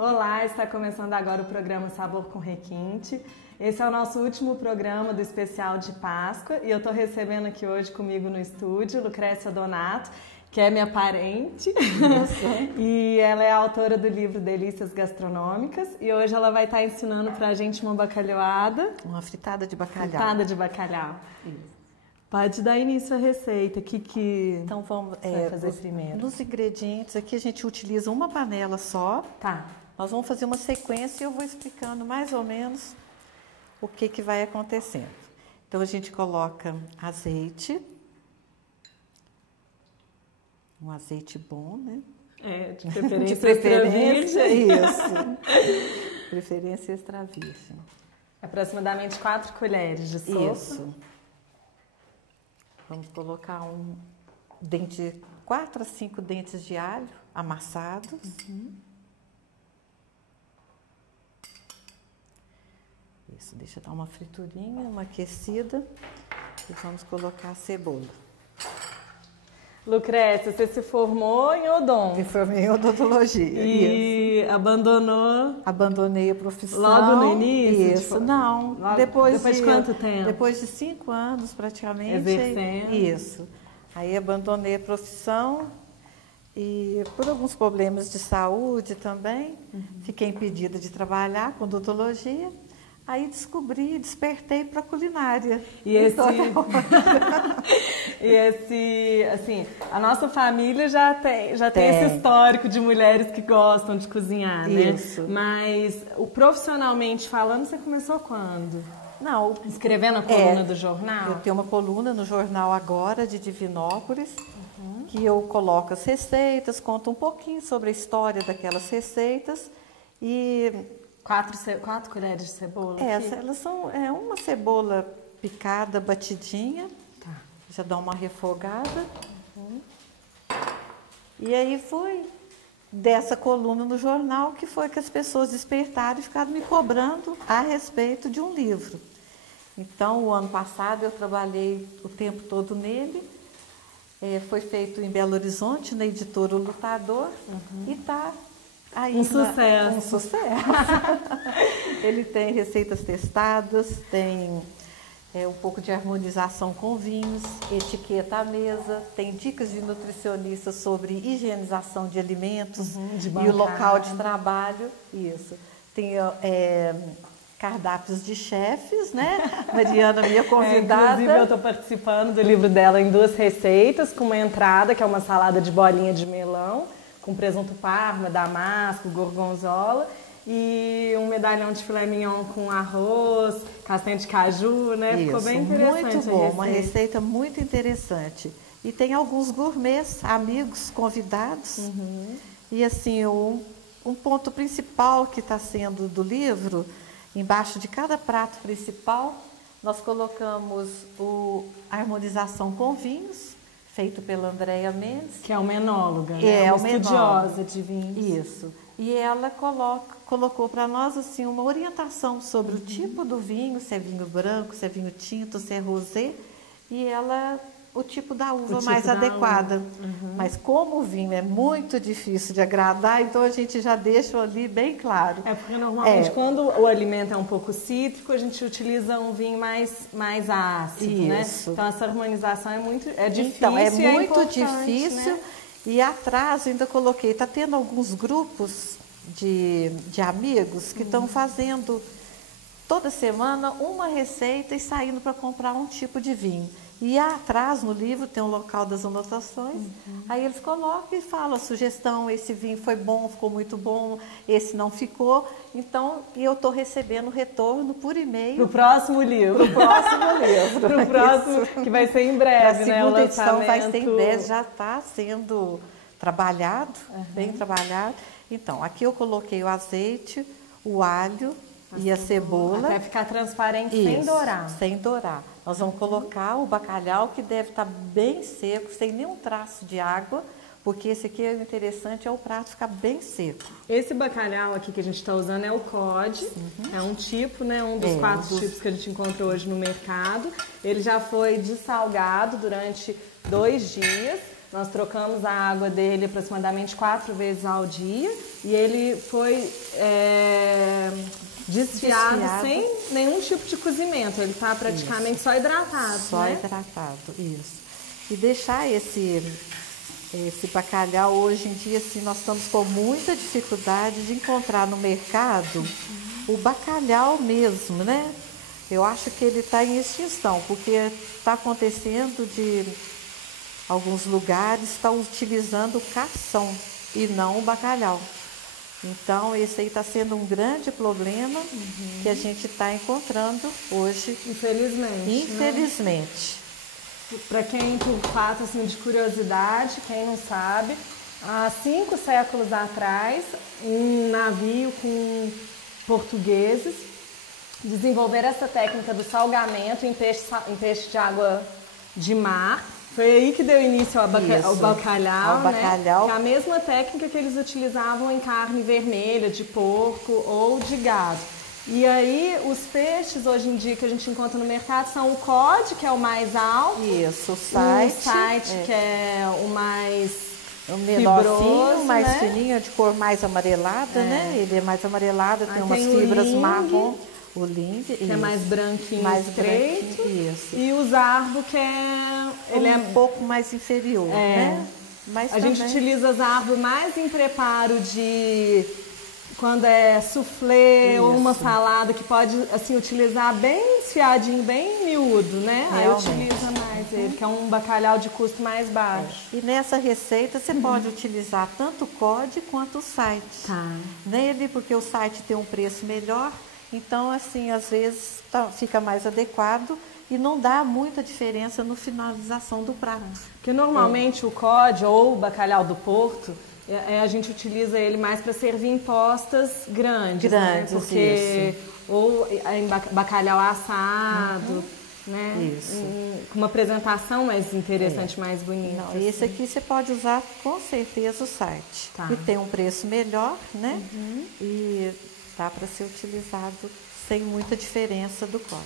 Olá, está começando agora o programa Sabor com Requinte. Esse é o nosso último programa do especial de Páscoa e eu estou recebendo aqui hoje comigo no estúdio Lucrécia Donato, que é minha parente. E ela é a autora do livro Delícias Gastronômicas e hoje ela vai estar ensinando pra gente uma bacalhoada. Uma fritada de bacalhau. Fritada de bacalhau. Isso. Pode dar início à receita. Então vamos vai fazer primeiro? Nos ingredientes aqui a gente utiliza uma panela só. Tá. Nós vamos fazer uma sequência e eu vou explicando mais ou menos o que vai acontecendo. Então a gente coloca azeite. Um azeite bom, né? De preferência, de preferência extra isso. Preferência extra virgem. Aproximadamente 4 colheres de sopa. Isso. Vamos colocar 4 a 5 dentes de alho amassados. Isso, deixa dar uma friturinha, uma aquecida. E vamos colocar a cebola. Lucrécia, você se formou em odonto. Me formei em odontologia. E isso. Abandonou? Abandonei a profissão. Logo no início? Isso, não. Logo, depois de quanto tempo? Depois de 5 anos, praticamente. Exercendo? Isso. Aí abandonei a profissão e por alguns problemas de saúde também, fiquei impedida de trabalhar com odontologia. Aí despertei para culinária. E assim, a nossa família já tem esse histórico de mulheres que gostam de cozinhar, né? Isso. Mas profissionalmente falando, você começou quando? Não. Escrevendo a coluna do jornal? Eu tenho uma coluna no jornal agora de Divinópolis, que eu coloco as receitas, conto um pouquinho sobre a história daquelas receitas e 4 colheres de cebola? Elas são uma cebola picada, batidinha. Tá. Já dá uma refogada. E aí foi dessa coluna no jornal que foi que as pessoas despertaram e ficaram me cobrando a respeito de um livro. Então, o ano passado eu trabalhei o tempo todo nele. Foi feito em Belo Horizonte, na editora O Lutador. E está ainda um sucesso. Ele tem receitas testadas, tem um pouco de harmonização com vinhos, etiqueta à mesa, tem dicas de nutricionistas sobre higienização de alimentos e o local de trabalho. Isso. Tem cardápios de chefes, né? Mariana, minha convidada. Inclusive, eu estou participando do livro dela em 2 receitas, com uma entrada, que é uma salada de bolinha de melão, com presunto parma, damasco, gorgonzola, e um medalhão de filé mignon com arroz, castanha de caju, né? Isso, ficou bem interessante. Muito bom, uma receita muito interessante. E tem alguns gourmets, amigos, convidados. E assim, um ponto principal que está sendo do livro, embaixo de cada prato principal, nós colocamos a harmonização com vinhos, feito pela Andréia Mendes. Que é uma enóloga, né? Uma estudiosa de vinhos. Isso. E ela colocou para nós assim, uma orientação sobre o tipo do vinho, se é vinho branco, se é vinho tinto, se é rosé, e o tipo da uva mais adequada. Mas como o vinho é muito difícil de agradar, então a gente já deixa ali bem claro. Porque normalmente quando o alimento é um pouco cítrico, a gente utiliza um vinho mais ácido, né? Então essa harmonização é difícil. Então, é muito né? difícil. E atrás ainda coloquei, está tendo alguns grupos de amigos que estão fazendo toda semana uma receita e saindo para comprar um tipo de vinho. E atrás no livro tem um local das anotações, aí eles colocam e falam a sugestão, esse vinho foi bom, ficou muito bom, esse não ficou. Então, eu estou recebendo retorno por e-mail. Para o próximo livro. Para o próximo livro. Para o próximo, que vai ser em breve, né? A segunda edição vai ser em breve, já está sendo trabalhado, bem trabalhado. Então, aqui eu coloquei o azeite, o alho e a cebola. Até ficar transparente. Isso, sem dourar. Sem dourar. Nós vamos colocar o bacalhau, que deve estar bem seco, sem nenhum traço de água, porque esse aqui é interessante, é o prato ficar bem seco. Esse bacalhau aqui que a gente está usando é o cod, é um tipo, né? Um dos 4 tipos que a gente encontra hoje no mercado. Ele já foi dessalgado durante 2 dias, Nós trocamos a água dele aproximadamente 4 vezes ao dia e ele foi desfiado sem nenhum tipo de cozimento. Ele está praticamente só hidratado, Só né? hidratado, isso. E deixar esse bacalhau, hoje em dia, assim, nós estamos com muita dificuldade de encontrar no mercado o bacalhau mesmo, né? Eu acho que ele está em extinção, porque está acontecendo de alguns lugares estão utilizando o cação e não o bacalhau. Então, esse aí está sendo um grande problema que a gente está encontrando hoje. Infelizmente. Infelizmente. Né? Para quem, por fato assim, de curiosidade, quem não sabe, há 5 séculos atrás, um navio com portugueses desenvolveram essa técnica do salgamento em peixe de água de mar. Foi aí que deu início ao bacalhau, né? Que é a mesma técnica que eles utilizavam em carne vermelha, de porco ou de gado. E aí, os peixes, hoje em dia, que a gente encontra no mercado, são o cod, que é o mais alto. Isso, o site. Que é o mais o menorzinho, fibroso, mais né? fininho, de cor mais amarelada, né? Ele é mais amarelado, tem umas fibras marrom. O limb, que é mais branquinho, mais estreito. Branquinho, isso. E o zarbo, que ele é um pouco mais inferior, né? Mas a gente utiliza zarbo mais em preparo de quando é soufflé ou uma salada, que pode assim utilizar bem esfiadinho, bem miúdo, né? Realmente. Aí utiliza mais ele, que é um bacalhau de custo mais baixo. E nessa receita você pode utilizar tanto o cod quanto o site. Tá. Nele, porque o site tem um preço melhor. Então, assim, às vezes fica mais adequado e não dá muita diferença no finalização do prato. Porque normalmente o cod ou o bacalhau do Porto, a gente utiliza ele mais para servir em postas grandes, né? Porque ou em bacalhau assado, né? Isso. Com uma apresentação mais interessante, mais bonita. Não, assim. Esse aqui você pode usar com certeza o site. Tá. E tem um preço melhor, né? E dá para ser utilizado sem muita diferença do cod.